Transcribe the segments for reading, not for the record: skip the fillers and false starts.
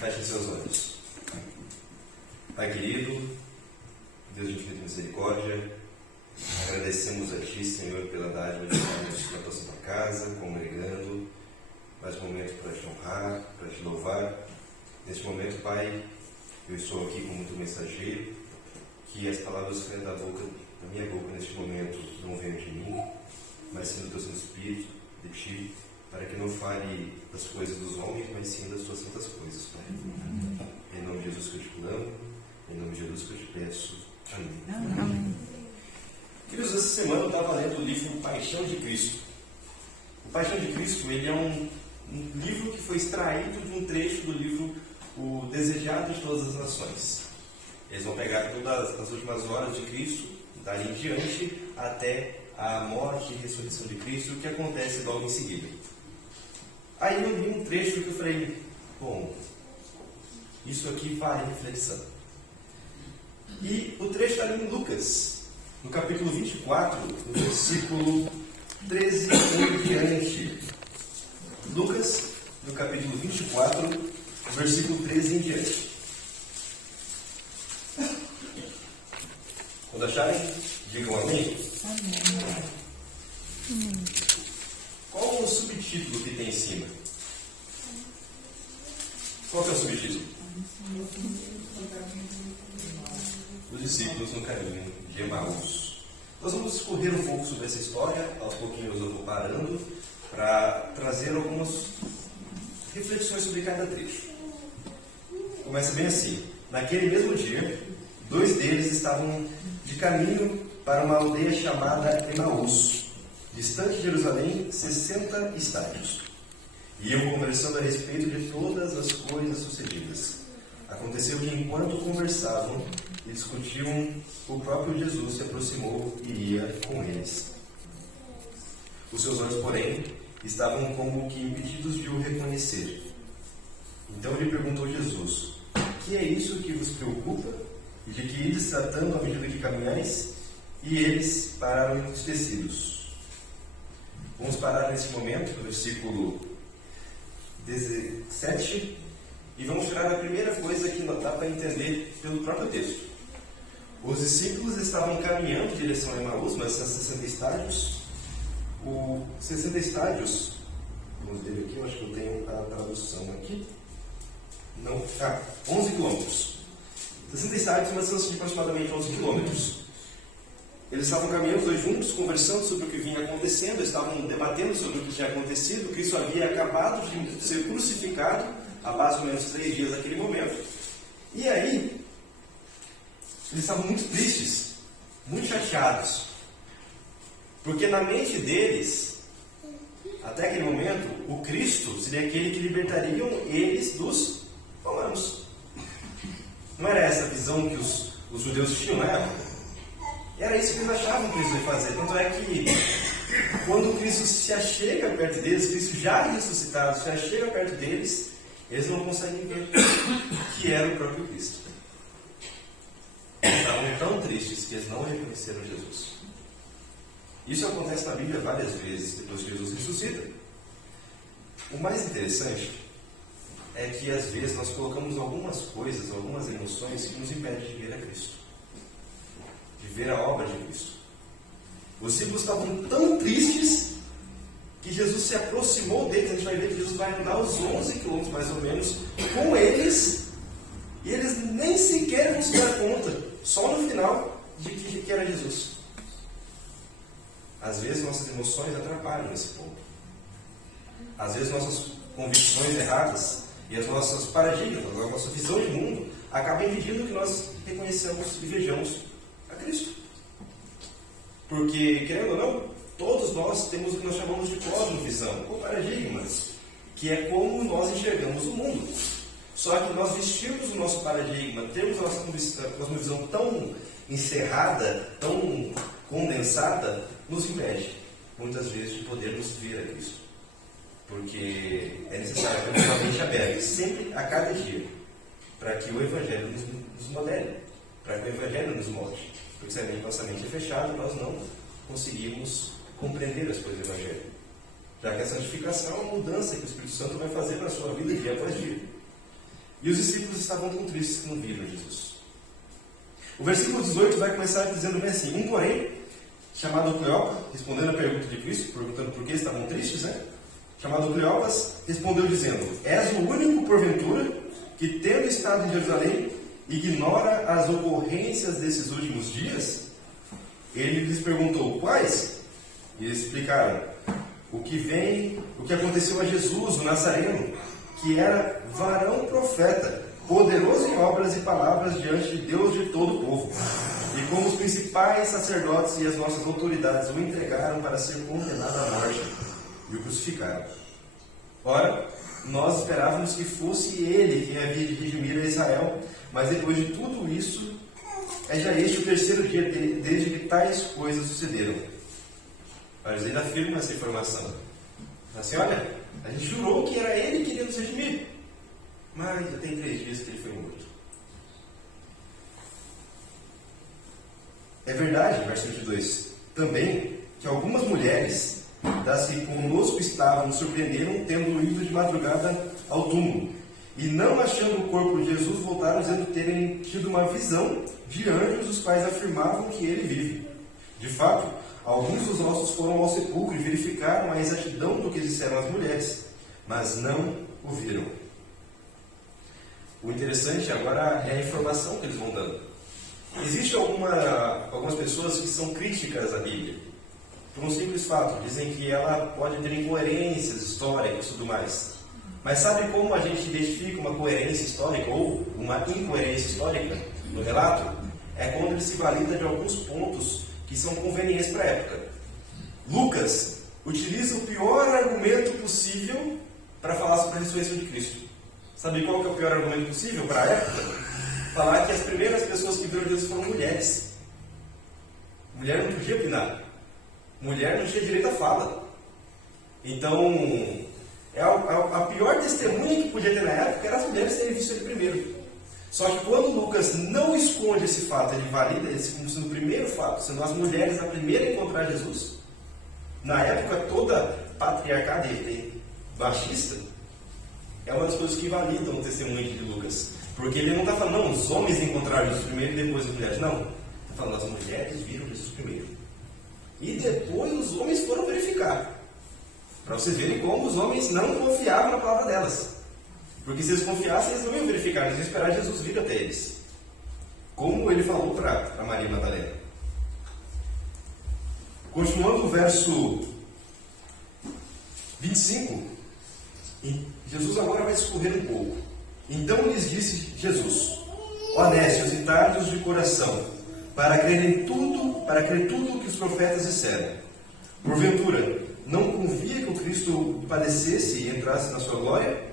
Feche seus olhos. Pai querido, Deus de infinita misericórdia, agradecemos a Ti, Senhor, pela dádiva de estarmos na Tua Santa Casa, congregando, mais um momento para Te honrar, para Te louvar. Neste momento, Pai, eu estou aqui como Teu mensageiro, que as palavras que saem da minha boca neste momento não venham de mim, mas sim do Teu Santo Espírito, de Ti, para que não fale das coisas dos homens, mas sim das Tuas santas coisas, Pai. Em nome de Jesus que eu te clamo, em nome de Jesus que eu te peço. Amém. Amém. Queridos, essa semana eu estava lendo o livro Paixão de Cristo. O Paixão de Cristo, ele é um livro que foi extraído de um trecho do livro O Desejado de Todas as Nações. Eles vão pegar todas as últimas horas de Cristo, dali em diante, até a morte e ressurreição de Cristo, o que acontece logo em seguida. Aí eu li um trecho que eu falei, bom, isso aqui vale reflexão. E o trecho está ali em Lucas, no capítulo 24, no versículo 13 em diante. Lucas, no capítulo 24, versículo 13 em diante. Quando acharem, digam amém. Amém. Qual o subtítulo que tem em cima? Qual que é o subtítulo? Os discípulos no caminho de Emaús. Nós vamos discorrer um pouco sobre essa história, aos pouquinhos eu vou parando, para trazer algumas reflexões sobre cada trecho. Começa bem assim. Naquele mesmo dia, 2 deles estavam de caminho para uma aldeia chamada Emaús, distante de Jerusalém 60 estádios. Iam conversando a respeito de todas as coisas sucedidas. Aconteceu que enquanto conversavam e discutiam, o próprio Jesus se aproximou e ia com eles. Os seus olhos, porém, estavam como que impedidos de o reconhecer. Então lhe perguntou Jesus: que é isso que vos preocupa? E de que ides tratando à medida que caminhais? E eles pararam entristecidos. Vamos parar nesse momento, no versículo 17, e vamos tirar a primeira coisa que dá para entender pelo próprio texto. Os discípulos estavam caminhando em direção a Emaús, mas são 60 estádios. O 60 estádios, vamos ver aqui, eu acho que eu tenho a tradução aqui. Não, 11 quilômetros. 60 estádios, uma distância de aproximadamente 11 quilômetros. Eles estavam caminhando os dois juntos, conversando sobre o que vinha acontecendo, estavam debatendo sobre o que tinha acontecido. Cristo havia acabado de ser crucificado há mais ou menos 3 dias naquele momento. E aí, eles estavam muito tristes, muito chateados, porque na mente deles, até aquele momento, o Cristo seria aquele que libertaria eles dos romanos. Não era essa a visão que os judeus tinham na época? Era isso que eles achavam que Cristo ia fazer. Tanto é que, quando Cristo se achega perto deles, Cristo já ressuscitado se achega perto deles, eles não conseguem ver que era o próprio Cristo. Estavam tão tristes que eles não reconheceram Jesus. Isso acontece na Bíblia várias vezes, depois que Jesus ressuscita. O mais interessante é que, às vezes, nós colocamos algumas coisas, algumas emoções que nos impedem de ver a Cristo, de ver a obra de Cristo. Os discípulos estavam tão tristes que Jesus se aproximou deles. A gente vai ver que Jesus vai andar os 11 quilômetros, mais ou menos, com eles, e eles nem sequer vão se dar conta, só no final, de que era Jesus. Às vezes, nossas emoções atrapalham nesse ponto. Às vezes, nossas convicções erradas e as nossas paradigmas, a nossa visão de mundo, acabam impedindo que nós reconheçamos e vejamos a Cristo. Porque, querendo ou não, todos nós temos o que nós chamamos de cosmovisão, ou paradigmas, que é como nós enxergamos o mundo. Só que nós vestirmos o nosso paradigma, termos a nossa cosmovisão tão encerrada, tão condensada, nos impede, muitas vezes, de podermos ver a Cristo. Porque é necessário termos uma mente aberta, sempre, a cada dia, para que o Evangelho nos modele, para que o Evangelho nos molde. Porque se a nossa mente é fechada, nós não conseguimos compreender as coisas do Evangelho. Já que a santificação é uma mudança que o Espírito Santo vai fazer na sua vida dia após dia. E os discípulos estavam tão tristes que não viram Jesus. O versículo 18 vai começar dizendo bem assim: porém, chamado Cleopas, respondendo a pergunta de Cristo, perguntando por que estavam tristes, chamado Cleopas, respondeu dizendo: és o único, porventura, que, tendo estado em Jerusalém, ignora as ocorrências desses últimos dias? Ele lhes perguntou: quais? E eles explicaram: o que aconteceu a Jesus, o Nazareno, que era varão profeta, poderoso em obras e palavras diante de Deus de todo o povo. E como os principais sacerdotes e as nossas autoridades o entregaram para ser condenado à morte e o crucificaram. Ora, nós esperávamos que fosse ele que havia de redimir a Israel, mas depois de tudo isso, é já este o terceiro dia desde que tais coisas sucederam. Mas ele afirma essa informação. Assim, olha, a gente jurou que era ele que iria nos redimir, mas já tem 3 dias que ele foi morto. É verdade, verso 22, também que algumas mulheres das que conosco estavam nos surpreenderam tendo ido de madrugada ao túmulo, e não achando o corpo de Jesus, voltaram dizendo terem tido uma visão de anjos, os quais afirmavam que ele vive. De fato, alguns dos ossos foram ao sepulcro e verificaram a exatidão do que disseram as mulheres, mas não o viram. O interessante agora é a informação que eles vão dando. Existem algumas pessoas que são críticas à Bíblia, por um simples fato: dizem que ela pode ter incoerências históricas e tudo mais. Mas sabe como a gente identifica uma coerência histórica ou uma incoerência histórica no relato? É quando ele se valida de alguns pontos que são convenientes para a época. Lucas utiliza o pior argumento possível para falar sobre a ressurreição de Cristo. Sabe qual que é o pior argumento possível para a época? Falar que as primeiras pessoas que viram Jesus foram mulheres. Mulher não podia opinar. Mulher não tinha direito à fala. Então, a pior testemunha que podia ter na época era as mulheres terem visto ele primeiro. Só que quando Lucas não esconde esse fato, ele valida esse como sendo o primeiro fato, sendo as mulheres a primeira a encontrar Jesus. Na época toda patriarcada e machista, é uma das coisas que validam o testemunho de Lucas. Porque ele não está falando, não, os homens encontraram Jesus primeiro e depois as mulheres. Não, está falando, as mulheres viram Jesus primeiro. E depois os homens foram verificar. Para vocês verem como os homens não confiavam na palavra delas. Porque se eles confiassem, eles não iam verificar, eles iam esperar Jesus vir até eles. Como ele falou para Maria Madalena. Continuando o verso 25, Jesus agora vai discorrer um pouco. Então lhes disse Jesus: ó nécios e tardos de coração, para crer tudo o que os profetas disseram. Porventura, não convia que o Cristo padecesse e entrasse na sua glória?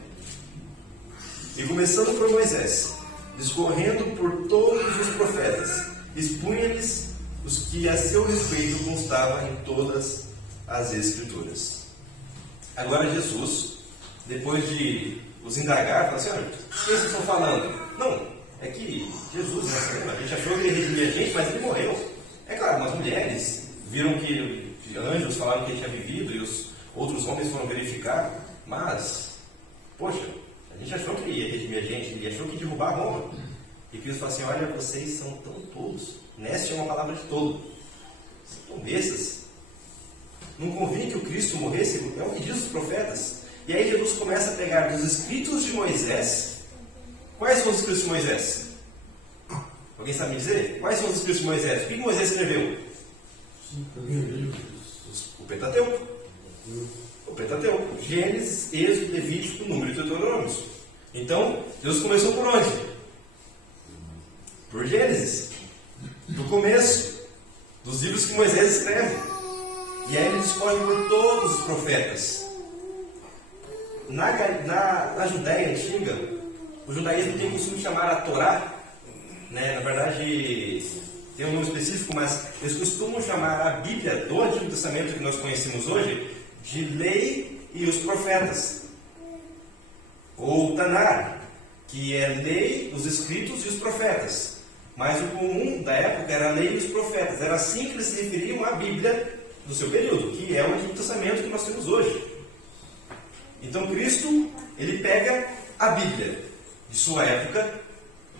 E começando por Moisés, discorrendo por todos os profetas, expunha-lhes os que a seu respeito constavam em todas as Escrituras. Agora Jesus, depois de os indagar, fala assim: olha, o que vocês estão falando? Não, é que Jesus, a gente achou que ele redimia a gente, mas ele morreu. É claro, umas mulheres viram que anjos falaram que ele tinha vivido e os outros homens foram verificar, mas, poxa, a gente achou que ele ia redimir a gente, ele achou que ia derrubar Roma. E Cristo fala assim: olha, vocês são tão tolos. Nessa é uma palavra de tolo. São tão bestas. Não convinha que o Cristo morresse? É o que diz os profetas. E aí Jesus começa a pegar dos escritos de Moisés. Quais são os escritos de Moisés? Alguém sabe me dizer? Quais são os escritos de Moisés? O que Moisés escreveu? O Pentateuco. O Pentateuco. Gênesis, Êxodo, Levítico, Número e Deuteronômio. Então, Deus começou por onde? Por Gênesis. Do começo. Dos livros que Moisés escreve. E aí ele discorre por todos os profetas. Na Judéia antiga, o judaísmo tem o costume de chamar a Torá, né? Na verdade, tem um nome específico, mas eles costumam chamar a Bíblia do Antigo Testamento que nós conhecemos hoje de lei e os profetas. Ou Tanar, que é lei, os escritos e os profetas. Mas o comum da época era a lei e os profetas. Era assim que eles se referiam à Bíblia do seu período, que é o Antigo Testamento que nós temos hoje. Então Cristo, ele pega a Bíblia de sua época,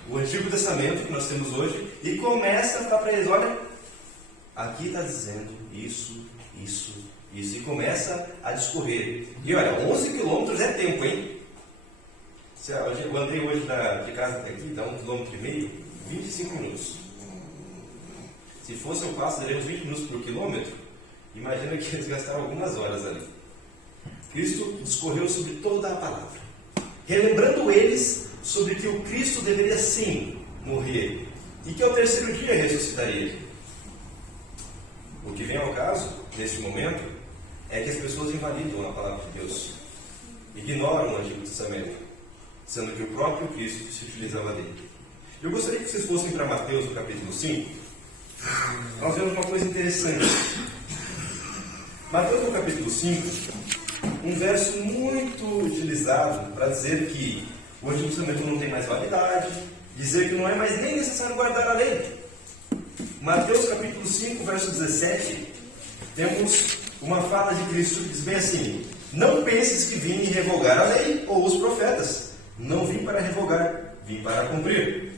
o Antigo Testamento que nós temos hoje, e começa a falar para eles: olha, aqui está dizendo isso, isso, isso, e começa a discorrer. E olha, 11 quilômetros é tempo, hein? Eu andei hoje de casa até aqui, dá 1,5 km, 25 minutos. Se fosse eu passo, daria uns 20 minutos por quilômetro. Imagina que eles gastaram algumas horas ali. Cristo discorreu sobre toda a palavra, relembrando eles sobre que o Cristo deveria sim morrer e que ao terceiro dia ressuscitaria ele. O que vem ao caso, neste momento, é que as pessoas invalidam a palavra de Deus, ignoram o Antigo Testamento, sendo que o próprio Cristo se utilizava dele. Eu gostaria que vocês fossem para Mateus, no capítulo 5. Nós vemos uma coisa interessante. Mateus, no capítulo 5, um verso muito utilizado para dizer que o Antigo Testamento não tem mais validade, dizer que não é mais nem necessário guardar a lei. Mateus capítulo 5, verso 17, temos uma fala de Cristo que diz bem assim: não penses que vim revogar a lei ou os profetas. Não vim para revogar, vim para cumprir.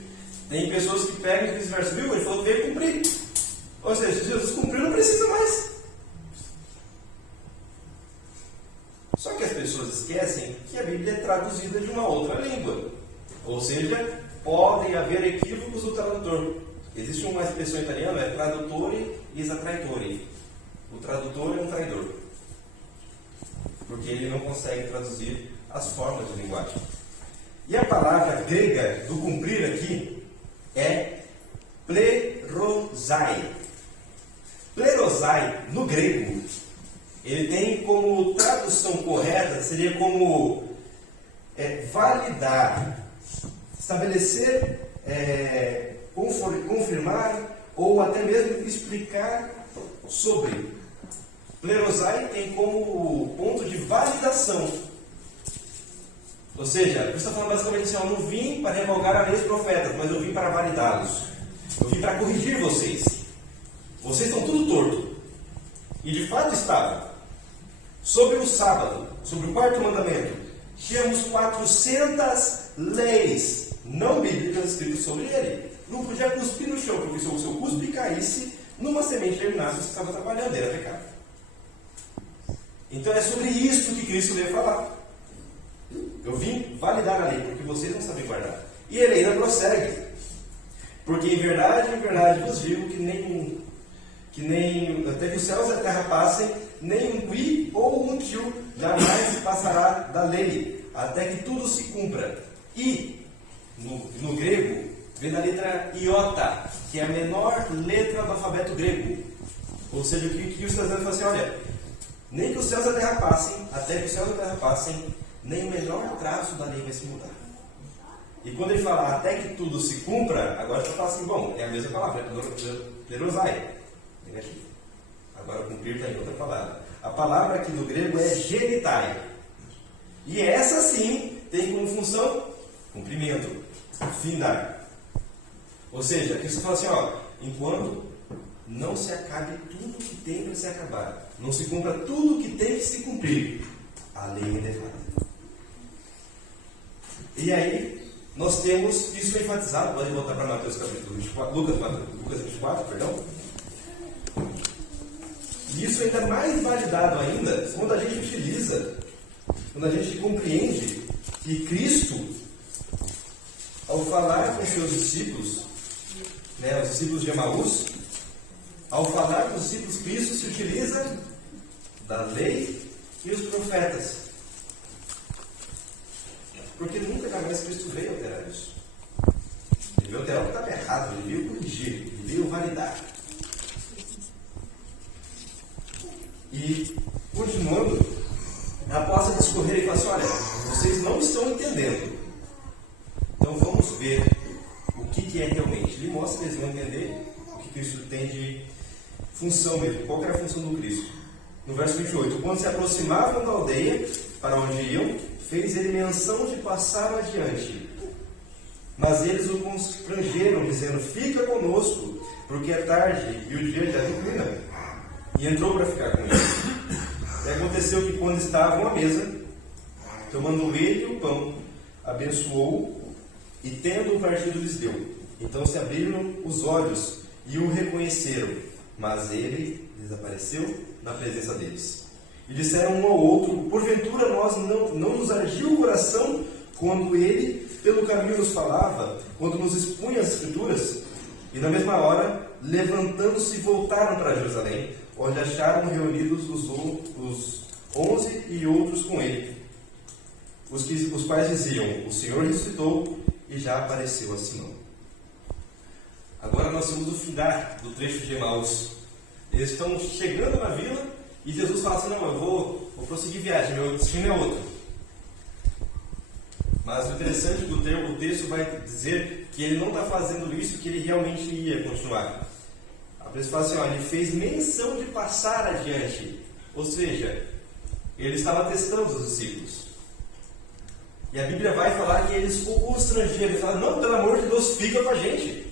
Tem pessoas que pegam esse verso, viu? Ele falou que veio cumprir. Ou seja, Jesus cumpriu, não precisa mais. Só que as pessoas esquecem que a Bíblia é traduzida de uma outra língua. Ou seja, podem haver equívocos do tradutor. Existe uma expressão italiana, é tradutore is a traitore. O tradutor é um traidor. Porque ele não consegue traduzir as formas de linguagem. E a palavra grega do cumprir aqui é plerosai. Plerosai, no grego, ele tem como tradução correta, seria como validar, estabelecer, confirmar ou até mesmo explicar sobre. Plerosai tem como ponto de validação. Ou seja, Cristo está falando basicamente assim: eu não vim para revogar a lei dos profetas, mas eu vim para validá-los. Eu vim para corrigir vocês. Vocês estão tudo torto. E de fato estavam. Sobre o sábado, sobre o quarto mandamento, tínhamos 400 leis não bíblicas escritas sobre ele. Não podia cuspir no chão, porque se o seu cuspe caísse numa semente germinasse, você estava trabalhando, era pecado. Então é sobre isso que Cristo veio falar. Eu vim validar a lei, porque vocês não sabem guardar. E ele ainda prossegue. Porque em verdade vos digo que nem até que os céus e a terra passem, nem um qui ou um tio jamais passará da lei, até que tudo se cumpra. E, no grego, vem da letra iota, que é a menor letra do alfabeto grego. Ou seja, o que Cristo está dizendo assim: olha, nem que os céus e a terra passem, até que os céus e a terra passem, nem o menor traço da lei vai se mudar. E quando ele fala até que tudo se cumpra, agora você fala assim: bom, é a mesma palavra, plerosai, negativo. Agora cumprir está em outra palavra. A palavra aqui no grego é genitai. E essa sim tem como função cumprimento, findar. Ou seja, Cristo fala assim: ó, enquanto não se acabe tudo que tem para se acabar, não se cumpra tudo que tem que se cumprir, a lei ainda é válida. E aí, nós temos isso enfatizado. Pode voltar para Mateus capítulo 24, Lucas 24, perdão. E isso ainda mais validado ainda quando a gente utiliza, quando a gente compreende que Cristo, ao falar com seus discípulos, os discípulos de Emaús, ao falar com os discípulos, Cristo se utiliza da lei e os profetas. Porque nunca jamais Cristo veio alterar isso. Ele veio alterar o que estava errado, ele veio corrigir, ele veio validar. E, continuando, após discorrer, ele fala assim: olha, vocês não estão entendendo. Então vamos ver o que é realmente. Ele mostra que eles vão entender o que Cristo tem de função mesmo. Qual era a função do Cristo? No verso 28, quando se aproximavam da aldeia para onde iam, fez ele menção de passar adiante. Mas eles o constrangeram, dizendo: fica conosco, porque é tarde e o dia já declina. E entrou para ficar com eles. E aconteceu que quando estavam à mesa, tomando ele o pão, abençoou E tendo partido lhes deu. Então se abriram os olhos e o reconheceram, mas ele desapareceu na presença deles. E disseram um ao outro: porventura nós não nos ardia o coração quando ele pelo caminho nos falava, quando nos expunha as Escrituras? E na mesma hora, levantando-se, voltaram para Jerusalém, onde acharam reunidos os 11 e outros com ele, os quais diziam: o Senhor ressuscitou e já apareceu a Simão. Agora nós temos o final do trecho de Emaús. Eles estão chegando na vila e Jesus fala assim: não, eu vou prosseguir viagem, meu destino é outro. Mas o interessante do termo, o texto vai dizer que ele não está fazendo isso, que ele realmente ia continuar. A pessoa fala assim: ó, ele fez menção de passar adiante. Ou seja, ele estava testando os discípulos. E a Bíblia vai falar que eles constrangeram. Eles falaram: não, pelo amor de Deus, fica com a gente.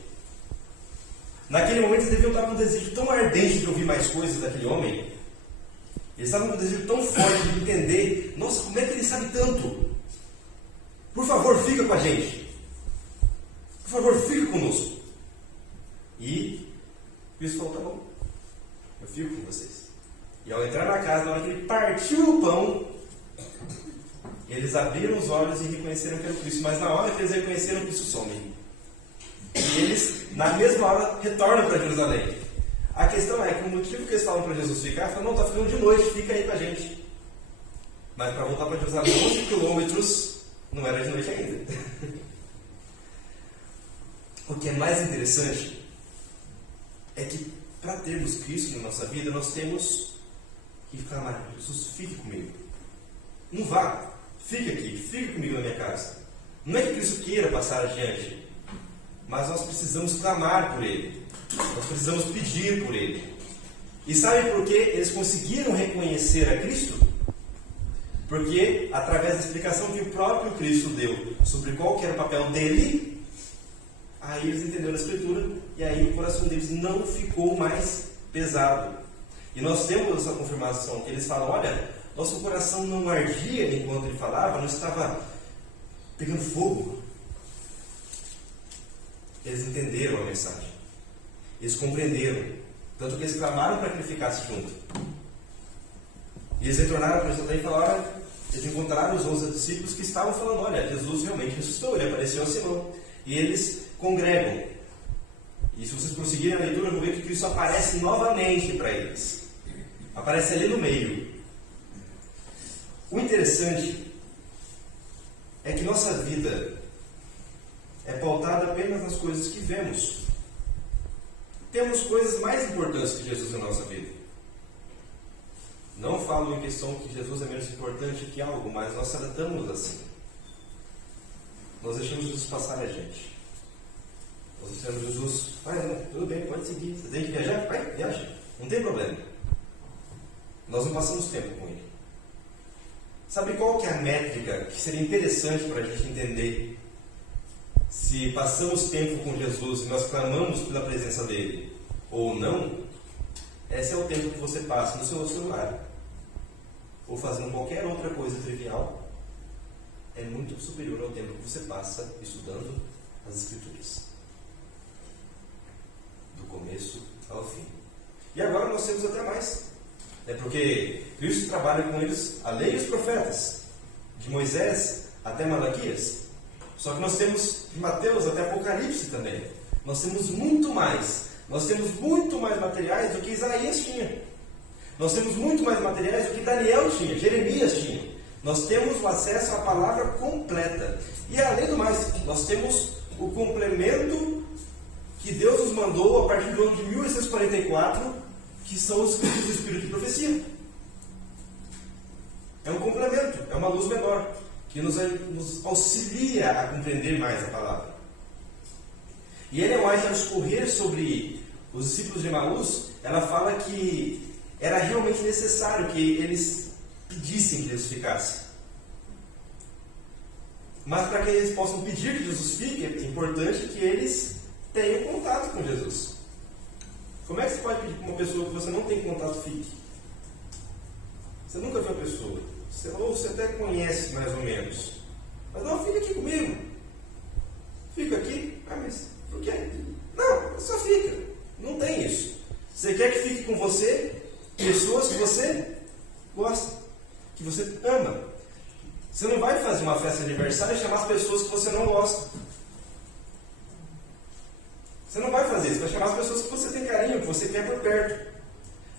Naquele momento eles deviam estar com um desejo tão ardente de ouvir mais coisas daquele homem. Eles estavam com um desejo tão forte de entender: nossa, como é que ele sabe tanto? Por favor, fica com a gente. Por favor, fica conosco. E Cristo falou: tá bom, eu fico com vocês. E ao entrar na casa, na hora que ele partiu o pão, eles abriram os olhos e reconheceram que era o Cristo. Mas na hora que eles reconheceram, Cristo some. E eles, na mesma hora, retornam para Jerusalém. A questão é que o motivo que eles falam para Jesus ficar, falam: não, está ficando de noite, fica aí com a gente. Mas para voltar para Jerusalém, 11 quilômetros, não era de noite ainda. O que é mais interessante é que para termos Cristo na nossa vida, nós temos que ficar lá: Jesus, fique comigo. Não vá, fique aqui, fique comigo na minha casa. Não é que Cristo queira passar adiante, mas nós precisamos clamar por Ele. Nós precisamos pedir por Ele. E sabe por que eles conseguiram reconhecer a Cristo? Porque, através da explicação que o próprio Cristo deu sobre qual que era o papel dele, aí eles entenderam a Escritura, e aí o coração deles não ficou mais pesado. E nós temos essa confirmação, que eles falam: olha, nosso coração não ardia enquanto ele falava, não estava pegando fogo. Eles entenderam a mensagem. Eles compreenderam. Tanto que eles clamaram para que ele ficasse junto. E eles retornaram para Jerusalém e falaram: eles encontraram os 11 discípulos que estavam falando: olha, Jesus realmente ressuscitou, ele apareceu a Simão. E eles congregam. E se vocês prosseguirem a leitura, vão ver que Cristo aparece novamente para eles. Aparece ali no meio. O interessante é que nossa vida é pautada apenas nas coisas que vemos. Temos coisas mais importantes que Jesus na nossa vida. Não falo em questão que Jesus é menos importante que algo, mas nós tratamos assim. Nós deixamos Jesus passar a gente. Nós dizemos: Jesus, vai, tudo bem, pode seguir. Você tem que viajar? Vai, viaja. Não tem problema. Nós não passamos tempo com Ele. Sabe qual que é a métrica que seria interessante para a gente entender se passamos tempo com Jesus e nós clamamos pela presença dele ou não? Esse é o tempo que você passa no seu celular ou fazendo qualquer outra coisa trivial. É muito superior ao tempo que você passa estudando as Escrituras, do começo ao fim. E agora nós temos até mais. É porque Cristo trabalha com eles a lei e os profetas, de Moisés até Malaquias. Só que nós temos de Mateus até Apocalipse também. Nós temos muito mais. Nós temos muito mais materiais do que Isaías tinha. Nós temos muito mais materiais do que Daniel tinha, Jeremias tinha. Nós temos o acesso à palavra completa. E além do mais, nós temos o complemento que Deus nos mandou a partir do ano de 1844, que são os escritos do Espírito de Profecia. É um complemento, é uma luz menor, que nos auxilia a compreender mais a palavra. E Ellen White, ao discorrer sobre os discípulos de Emaús, ela fala que era realmente necessário que eles pedissem que Jesus ficasse. Mas para que eles possam pedir que Jesus fique, é importante que eles tenham contato com Jesus. Como é que você pode pedir para uma pessoa que você não tem contato fique? Você nunca viu a pessoa. Ou você até conhece mais ou menos. Mas não, fica aqui comigo. fico aqui. Ah, mas por quê? Não, só fica. Não tem isso. Você quer que fique com você pessoas que você gosta, que você ama. Você não vai fazer uma festa de aniversário e chamar as pessoas que você não gosta. Você não vai fazer isso, vai chamar as pessoas que você tem carinho, que você quer por perto.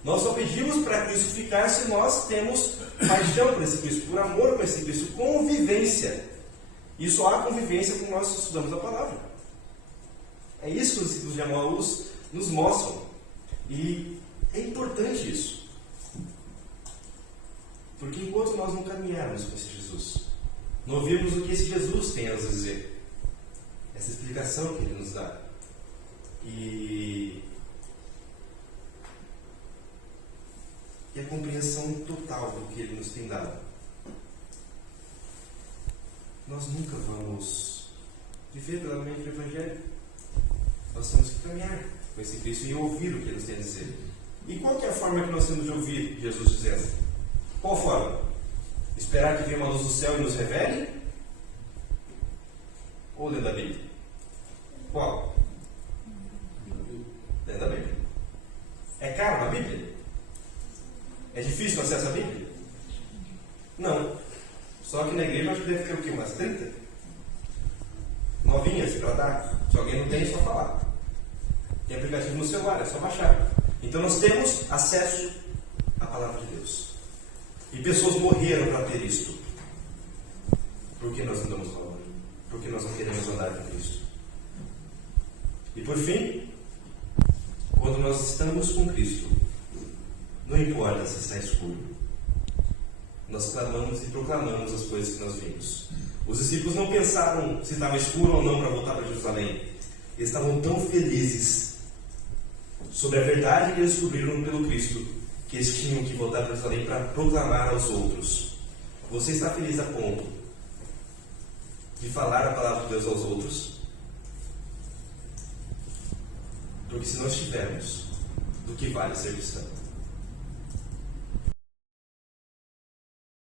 Nós só pedimos para Cristo ficar se nós temos paixão por esse Cristo, por amor por esse Cristo, convivência. E só há convivência quando nós estudamos a palavra. É isso que os discípulos de Emaús nos mostram. E é importante isso. Porque enquanto nós não caminharmos com esse Jesus, não ouvirmos o que esse Jesus tem a nos dizer, essa explicação que ele nos dá, e a compreensão total do que ele nos tem dado, nós nunca vamos viver pela mente do Evangelho. Nós temos que caminhar com esse Cristo e ouvir o que ele nos tem a dizer. E qual que é a forma que nós temos de ouvir Jesus dizendo? Qual forma? Esperar que venha uma luz do céu e nos revele? Ou lendo a Bíblia? Qual? Lendo a Bíblia. É caro a Bíblia? É difícil acessar a Bíblia? Não. Só que na igreja acho que deve ter o quê? Umas 30? Novinhas para dar. Se alguém não tem, é só falar. Tem aplicativo no celular, é só baixar. Então nós temos acesso à palavra de Deus. E pessoas morreram para ter isto. Por que nós não damos valor? Por que nós não queremos andar com Cristo? E por fim, quando nós estamos com Cristo, não importa se está escuro, nós clamamos e proclamamos as coisas que nós vimos. Os discípulos não pensaram se estava escuro ou não para voltar para Jerusalém. Eles estavam tão felizes sobre a verdade que eles descobriram pelo Cristo, que eles tinham que voltar para Jerusalém para proclamar aos outros. Você está feliz a ponto de falar a palavra de Deus aos outros? Porque se não estivermos, do que vale ser cristão?